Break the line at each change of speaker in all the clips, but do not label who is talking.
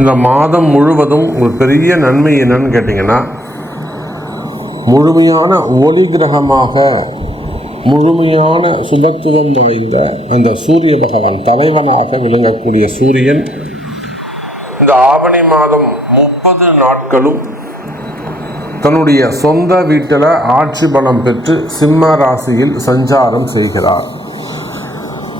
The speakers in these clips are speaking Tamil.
இந்த மாதம் முழுவதும் ஒரு பெரிய நன்மை என்னன்னு கேட்டிங்கன்னா முழுமையான ஒளி கிரகமாக முழுமையான சுபத்துவம் வாய்ந்த அந்த சூரிய பகவான் தலைவனாக விளங்கக்கூடிய சூரியன் இந்த ஆவணி மாதம் முப்பது நாட்களும் தன்னுடைய சொந்த வீட்டில் ஆட்சி பலம் பெற்று சிம்ம ராசியில் சஞ்சாரம் செய்கிறார்.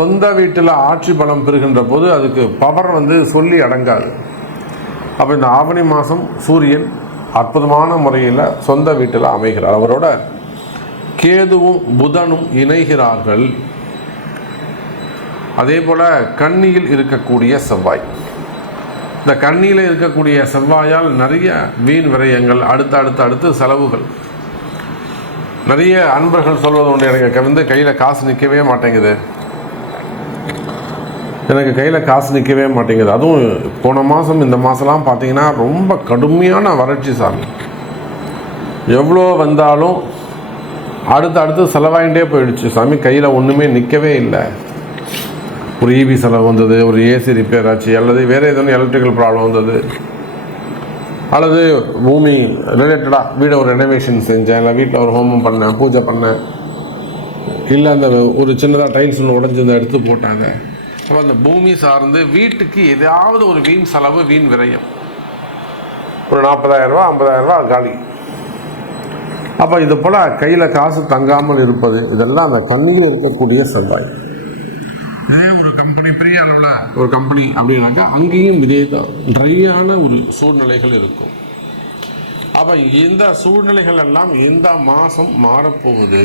சொந்த வீட்டில் ஆட்சி பலம் பெறுகின்ற போது அதுக்கு பவர் வந்து சொல்லி அடங்காது. அப்போ இந்த ஆவணி மாதம் சூரியன் அற்புதமான முறையில் சொந்த வீட்டில் அமைகிறார். அவரோட கேதுவும் புதனும் இணைகிறார்கள். அதே போல் கண்ணியில் இருக்கக்கூடிய செவ்வாய். இந்த கண்ணியில் இருக்கக்கூடிய செவ்வாயால் நிறைய வீண் விரயங்கள் அடுத்து அடுத்து அடுத்து செலவுகள். நிறைய அன்பர்கள் சொல்வது உண்டு எனக்கு வந்து கையில் காசு நிற்கவே மாட்டேங்குது. எனக்கு கையில் காசு நிற்கவே மாட்டேங்குது. அதுவும் போன மாதம் இந்த மாதம்லாம் பார்த்தீங்கன்னா ரொம்ப கடுமையான வறட்சி சாமி. எவ்வளோ வந்தாலும் அடுத்து அடுத்து செலவாயிட்டே போயிடுச்சு. சாமி கையில் ஒன்றுமே நிற்கவே இல்லை. ஒரு இபி செலவு வந்தது ஒரு ஏசி ரிப்பேர் ஆச்சு அல்லது வேறு எதுவும் எலக்ட்ரிக்கல் ப்ராப்ளம் வந்தது. அல்லது பூமி ரிலேட்டடாக வீடை ஒரு ரெனோவேஷன் செஞ்சேன் இல்லை வீட்டில் ஒரு ஹோமம் பண்ணேன் பூஜை பண்ணேன். இல்லை அந்த ஒரு சின்னதாக டைல்ஸ் ஒன்று உடஞ்சி எடுத்து போட்டாங்க அப்போ அந்த பூமி சார்ந்து வீட்டுக்கு ஏதாவது ஒரு வீண் செலவு வீண் விரயம். ஒரு நாற்பதாயிரம் ரூபா ஐம்பதாயிரம் ரூபா காலி. அப்போ இது போல் கையில் காசு தங்காமல் இருப்பது இதெல்லாம் அந்த கண்ணில் இருக்கக்கூடிய செவ்வாய் இதே ஒரு கம்பெனி பெரிய அளவில். ஒரு கம்பெனி அப்படின்னாக்கா அங்கேயும் இதே தான். ட்ரையான ஒரு சூழ்நிலைகள் இருக்கும். அப்போ இந்த சூழ்நிலைகள் எல்லாம் இந்த மாதம் மாறப்போகுது.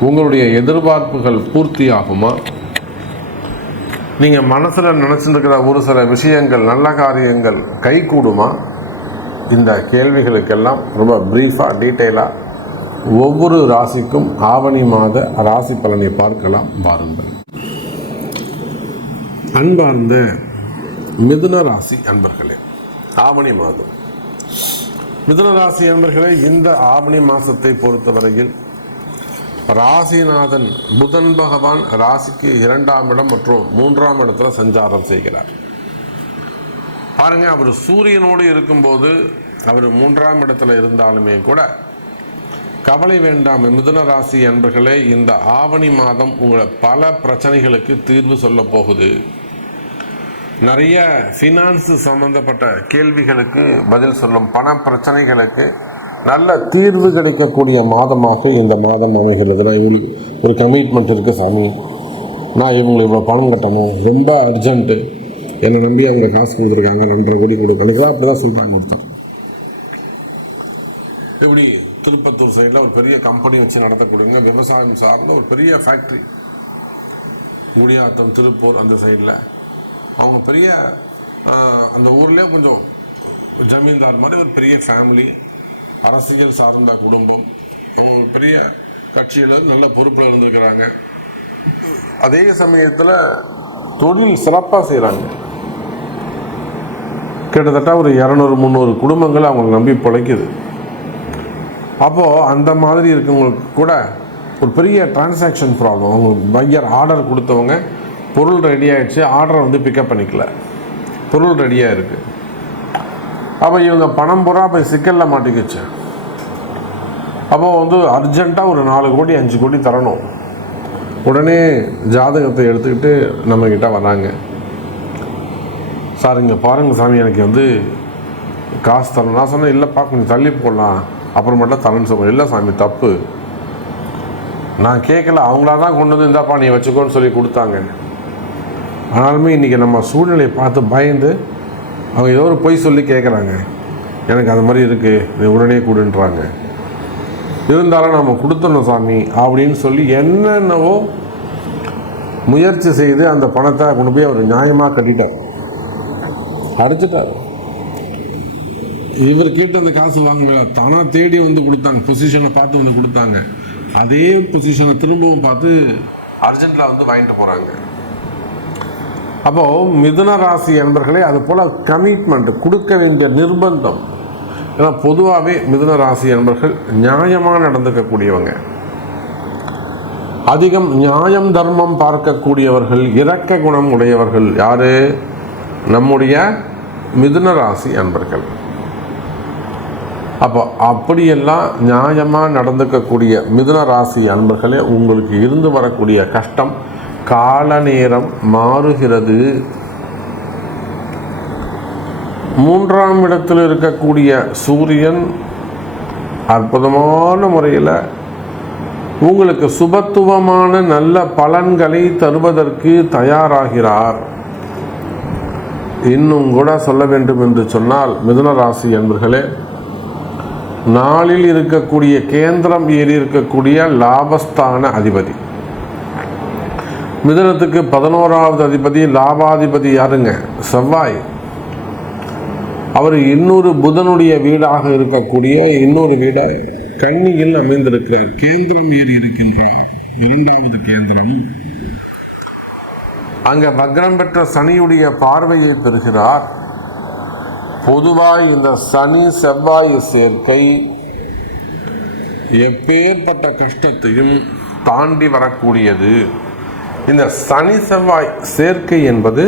உங்களுடைய எதிர்பார்ப்புகள் பூர்த்தி ஆகுமா நீங்கள் மனசில் நினச்சிருக்கிற ஒரு சில விஷயங்கள் நல்ல காரியங்கள் கைகூடுமா? இந்த கேள்விகளுக்கெல்லாம் ரொம்ப ப்ரீஃபாக டீட்டெயிலாக ஒவ்வொரு ராசிக்கும் ஆவணி மாத ராசி பலனை பார்க்கலாம் பாருங்கள் அன்பார்ந்த மிதுன ராசி அன்பர்களே ஆவணி மாதம். மிதுன ராசி அன்பர்களே இந்த ஆவணி மாதத்தை பொறுத்தவரையில் ராசிநாதன் புதன் பகவான் ராசிக்கு இரண்டாம் இடம் மற்றும் மூன்றாம் இடத்துல சஞ்சாரம் செய்கிறார். பாருங்க அவர் சூரியனோடு இருக்கும்போது அவர் மூன்றாம் இடத்துல இருந்தாலுமே கூட கவலை வேண்டாம். மிதுன ராசி அன்பர்களே இந்த ஆவணி மாதம் உங்களை பல பிரச்சனைகளுக்கு தீர்வு சொல்ல போகுது. நிறைய ஃபினான்ஸ் சம்பந்தப்பட்ட கேள்விகளுக்கு பதில் சொல்லும் பண பிரச்சனைகளுக்கு நல்ல தீர்வு கிடைக்கக்கூடிய மாதமாக இந்த மாதம் அமைகிறது. நான் இவங்களுக்கு ஒரு கமிட்மெண்ட் இருக்குது சாமி. நான் இவங்களுக்கு இவ்வளோ பணம் கட்டணும். ரொம்ப அர்ஜென்ட்டு என்னை நம்பி அவங்க காசு கொடுத்துருக்காங்க. ரெண்டரை கோடி கொடுக்கலாம் அப்படி தான் சொல்கிறாங்க ஒருத்தர். இப்படி திருப்பத்தூர் சைடில் ஒரு பெரிய கம்பெனி வச்சு நடத்தக்கூடியவங்க விவசாயம் சார்ந்த ஒரு பெரிய ஃபேக்ட்ரி குடியாத்தம் திருப்பூர் அந்த சைடில் அவங்க பெரிய அந்த ஊர்லேயே கொஞ்சம் ஜமீன்தார் மாதிரி ஒரு பெரிய ஃபேமிலி அரசியல் சார்ந்த குடும்பம். அவங்க பெரிய கட்சியில் நல்ல பொறுப்பில் இருந்திருக்கிறாங்க. அதே சமயத்தில் தொழில் சிறப்பாக செய்கிறாங்க கிட்டத்தட்ட ஒரு இரநூறு முந்நூறு குடும்பங்கள் அவங்களை நம்பி பிழைக்குது. அப்போது அந்த மாதிரி இருக்கவங்களுக்கு கூட ஒரு பெரிய டிரான்சாக்ஷன் ப்ராப்ளம் அவங்க பையர் ஆர்டர் கொடுத்தவங்க பொருள் ரெடி ஆகிடுச்சு ஆர்டரை வந்து பிக்கப் பண்ணிக்கல. பொருள் ரெடியாக இருக்குது அப்போ இவங்க பணம் பூரா போய் சிக்கலில் மாட்டிக்கிச்சு. அப்போ வந்து அர்ஜெண்ட்டாக ஒரு நாலு கோடி அஞ்சு கோடி தரணும். உடனே ஜாதகத்தை எடுத்துக்கிட்டு நம்மக்கிட்ட வராங்க. சார் இங்கே பாருங்கள் சாமி எனக்கு வந்து காசு தரணும். நான் சொன்னேன் இல்லைப்பா கொஞ்சம் தள்ளி போடலாம். அப்புறமேட்டா தரேன்னு சொல்லுவேன் இல்லை சாமி தப்பு. நான் கேட்கல அவங்களா தான் கொண்டு வந்து இந்தாப்பா நீ வச்சுக்கோன்னு சொல்லி கொடுத்தாங்க. ஆனாலுமே இன்றைக்கி நம்ம சூழ்நிலையை பார்த்து பயந்து அவங்க ஏதோ ஒரு பொய் சொல்லி கேட்குறாங்க எனக்கு அது மாதிரி இருக்குது இது உடனே கொடுன்றாங்க. இருந்தாலும் நம்ம கொடுத்துடணும் சாமி அப்படின்னு சொல்லி என்னென்னவோ முயற்சி செய்து அந்த பணத்தை கொண்டு போய் அவர் நியாயமாக கட்டிட்டார். அடிச்சிட்டார். இவர் கேட்டு அந்த காசு வாங்கல தானாக தேடி வந்து கொடுத்தாங்க. பொசிஷனை பார்த்து வந்து கொடுத்தாங்க. அதே பொசிஷனை திரும்பவும் பார்த்து அர்ஜென்ட்டில் வந்து வாங்கிட்டு போகிறாங்க அப்போ மிதுன ராசி என்பர்களே அது போல கமிட்மெண்ட் கொடுக்க வேண்டிய நிர்பந்தம். ஏன்னா பொதுவாகவே மிதுன ராசி என்பர்கள் நியாயமாக நடந்துக்கக்கூடியவங்க. அதிகம் நியாயம் தர்மம் பார்க்கக்கூடியவர்கள் இரக்க குணம் உடையவர்கள் யாரு? நம்முடைய மிதுன ராசி அன்பர்கள் அப்போ அப்படியெல்லாம் நியாயமாக நடந்துக்கக்கூடிய மிதுன ராசி அன்பர்களே உங்களுக்கு இருந்து வரக்கூடிய கஷ்டம் கால நேரம் மாறுகிறது. மூன்றாம் இடத்தில் இருக்கக்கூடிய சூரியன் அற்புதமான முறையில் உங்களுக்கு சுபத்துவமான நல்ல பலன்களை தருவதற்கு தயாராகிறார். இன்னும் கூட சொல்ல வேண்டும் என்று சொன்னால் மிதுனராசி என்பர்களே நாளில் இருக்கக்கூடிய கேந்திரம் ஏறி இருக்கக்கூடிய லாபஸ்தான அதிபதி. மிதனத்துக்கு பதினோராவது அதிபதி லாபாதிபதி யாருங்க? செவ்வாய். அவர் இன்னொரு புதனுடைய வீடாக இருக்கக்கூடிய இன்னொரு வீடாக கன்னியில் அமைந்திருக்கிறார். கேந்திரம் ஏறி இருக்கின்றார். இரண்டாவது கேந்திரம். அங்க வக்ரம் பெற்ற சனியுடைய பார்வையை பெறுகிறார். பொதுவாக இந்த சனி செவ்வாய் சேர்க்கை எப்பேற்பட்ட கஷ்டத்தையும் தாண்டி வரக்கூடியது. இந்த சனி செவ்வாய் சேர்க்கை என்பது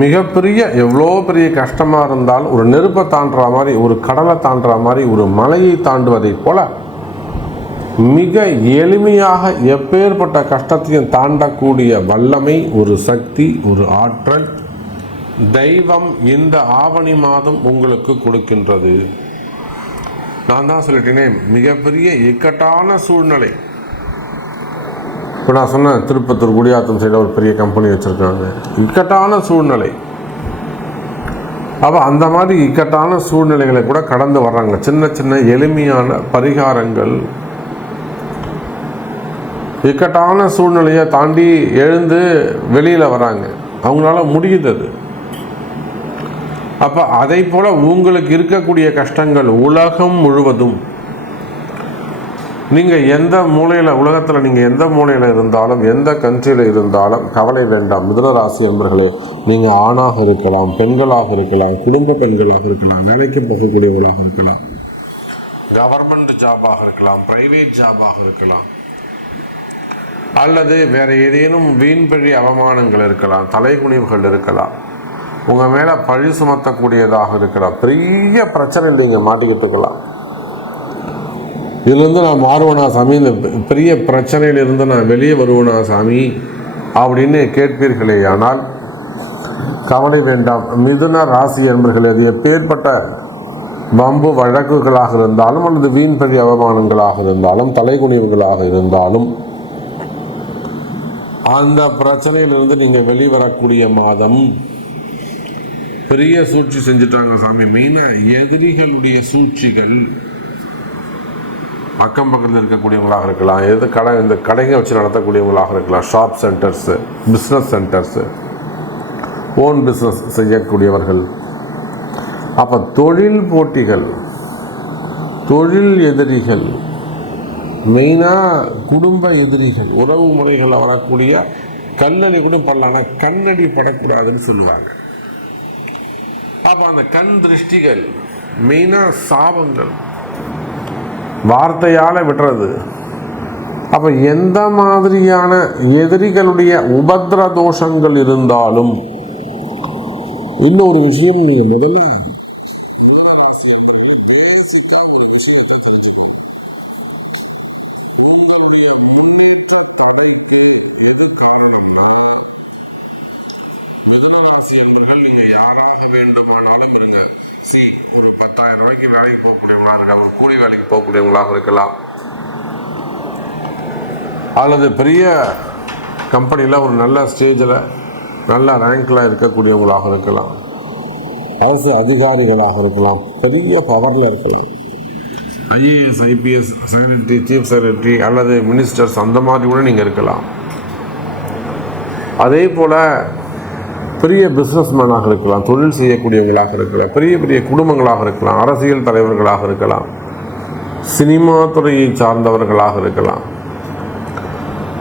மிகப்பெரிய எவ்வளோ பெரிய கஷ்டமாக இருந்தாலும் ஒரு நெருப்பை தாண்டுற மாதிரி ஒரு கடலை தாண்டுற மாதிரி ஒரு மலையை தாண்டுவதைப் போல மிக எளிமையாக எப்பேற்பட்ட கஷ்டத்தையும் தாண்டக்கூடிய வல்லமை ஒரு சக்தி ஒரு ஆற்றல் தெய்வம் இந்த ஆவணி மாதம் உங்களுக்கு கொடுக்கின்றது. நான் தான் சொல்லிட்டேனே மிகப்பெரிய இக்கட்டான சூழ்நிலை. இப்போ நான் சொன்னேன் திருப்பத்தூர் குடியாத்தம் சைடில் ஒரு பெரிய கம்பெனி வச்சுருக்காங்க. இக்கட்டான சூழ்நிலை. அப்போ அந்த மாதிரி இக்கட்டான சூழ்நிலைகளை கூட கடந்து வர்றாங்க. சின்ன சின்ன எளிமையான பரிகாரங்கள். இக்கட்டான சூழ்நிலையை தாண்டி எழுந்து வெளியில் வராங்க. அவங்களால முடியுது அது. அப்போ அதை போல் உங்களுக்கு இருக்கக்கூடிய கஷ்டங்கள் உலகம் முழுவதும் நீங்கள் எந்த மூலையில் உலகத்தில் நீங்கள் எந்த மூலையில் இருந்தாலும் எந்த கண்ட்ரியில் இருந்தாலும் கவலை வேண்டாம். மிதனராசி என்பர்களே நீங்கள் ஆணாக இருக்கலாம் பெண்களாக இருக்கலாம் குடும்ப பெண்களாக இருக்கலாம் வேலைக்கு போகக்கூடியவர்களாக இருக்கலாம். கவர்மெண்ட் ஜாபாக இருக்கலாம் பிரைவேட் ஜாபாக இருக்கலாம். அல்லது வேறு ஏதேனும் வீண்பழி அவமானங்கள் இருக்கலாம் தலைகுனிவுகள் இருக்கலாம். உங்கள் மேலே பழி சுமத்தக்கூடியதாக இருக்கலாம். பெரிய பிரச்சனை நீங்கள் மாட்டிக்கிட்டு இருக்கலாம் இதுலேருந்து நான் மாறுவனா சாமி? இந்த பெரிய பிரச்சனையிலிருந்து நான் வெளியே வருவனா சாமி? அப்படின்னு கேட்பீர்களே ஆனால் கவலை வேண்டாம். மிதுன ராசி என்பர்கள் அது எப்பேற்பட்ட வம்பு வழக்குகளாக இருந்தாலும் அல்லது வீண்பதி அவமானங்களாக இருந்தாலும் தலைகுனிவுகளாக இருந்தாலும் அந்த பிரச்சனையிலிருந்து நீங்கள் வெளிவரக்கூடிய மாதம் பெரிய சூழ்ச்சி செஞ்சுட்டாங்க சாமி. மெயினாக எதிரிகளுடைய சூழ்ச்சிகள் அக்கம் பக்கத்தில் இருக்கக்கூடியவங்களாக இருக்கலாம். எது கடை இந்த கடைங்க வச்சு நடத்தக்கூடியவங்களாக இருக்கலாம். Shop centres business centres own business செய்யக்கூடியவர்கள். அப்போ தொழில் போட்டிகள் தொழில் எதிரிகள் மெயினாக குடும்ப எதிரிகள் உறவு முறைகளில் வரக்கூடிய கல்லடி கூட பண்ணலாம் ஆனால் கண்ணடி படக்கூடாதுன்னு சொல்லுவாங்க. அப்போ அந்த கண் திருஷ்டிகள் மெயினாக சாபங்கள் வார்த்தையால் விடுறது அப்போ எந்த மாதிரியான எதிரிகளுடைய உபத்திர தோஷங்கள் இருந்தாலும் இன்னொரு விஷயம் நீங்கள் முதல்ல பேசிக்காக ஒரு விஷயத்தை முன்னேற்ற யாராக வேண்டுமானாலும் இருங்க. சி ஒரு பத்தாயிரம் ரூபாய்க்கு வேலைக்கு போகக்கூடியவங்களாக இருக்கலாம் ஒரு கூலி வேலைக்கு போகக்கூடியவங்களாக இருக்கலாம். அல்லது பெரிய கம்பெனியில் ஒரு நல்ல ஸ்டேஜில் நல்ல ரேங்கில் இருக்கக்கூடியவங்களாக இருக்கலாம். அரசு அதிகாரிகளாக இருக்கலாம். பெரிய பவரில் இருக்கலாம். IAS IPS secretary chief secretary அல்லது மினிஸ்டர்ஸ் அந்த மாதிரி கூட நீங்கள் இருக்கலாம். அதே போல் பெரிய பிஸ்னஸ்மேனாக இருக்கலாம் தொழில் செய்யக்கூடியவங்களாக இருக்கலாம் பெரிய பெரிய குடும்பங்களாக இருக்கலாம் அரசியல் தலைவர்களாக இருக்கலாம் சினிமா துறையை சார்ந்தவர்களாக இருக்கலாம்.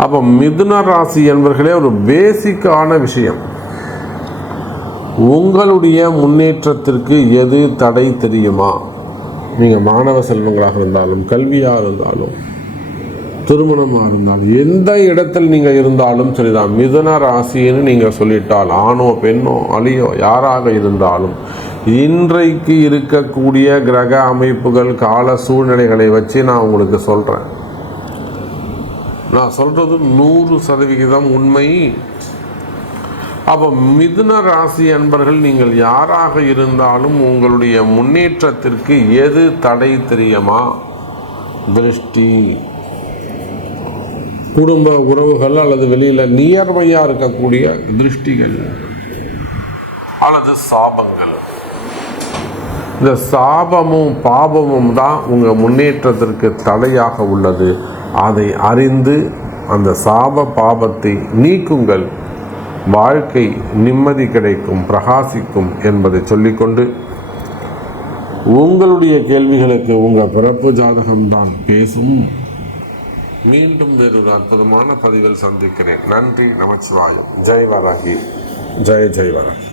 அப்போ மிதுன ராசி என்பர்களே ஒரு பேசிக்கான விஷயம். உங்களுடைய முன்னேற்றத்திற்கு எது தடை தெரியுமா? நீங்கள் மாணவ செல்வங்களாக இருந்தாலும் கல்வியாக இருந்தாலும் திருமணமாக இருந்தால் எந்த இடத்தில் நீங்கள் இருந்தாலும் சரிதான். மிதுன ராசின்னு நீங்கள் சொல்லிட்டால் ஆணோ பெண்ணோ அழியோ யாராக இருந்தாலும் இன்றைக்கு இருக்கக்கூடிய கிரக அமைப்புகள் கால சூழ்நிலைகளை வச்சு நான் உங்களுக்கு சொல்கிறேன் நான் சொல்கிறது நூறு சதவிகிதம் உண்மை. அப்போ மிதுன ராசி அன்பர்கள் நீங்கள் யாராக இருந்தாலும் உங்களுடைய முன்னேற்றத்திற்கு எது தடை தெரியுமா? திருஷ்டி. குடும்ப உறவுகள் அல்லது வெளியில் நியர்மையாக இருக்கக்கூடிய திருஷ்டிகள் அல்லது சாபங்கள். இந்த சாபமும் பாபமும் தான் உங்கள் முன்னேற்றத்திற்கு தடையாக உள்ளது. அதை அறிந்து அந்த சாப பாபத்தை நீக்குங்கள். வாழ்க்கை நிம்மதி கிடைக்கும் பிரகாசிக்கும் என்பதை சொல்லிக்கொண்டு உங்களுடைய கேள்விகளுக்கு உங்கள் பிறப்பு ஜாதகம்தான் பேசும். மீண்டும் வேறொரு அற்புதமான பதிவில் சந்திக்கிறேன். நன்றி நமச்சிவாயம். ஜெய் வராகி. ஜெய ஜெய் வராகி.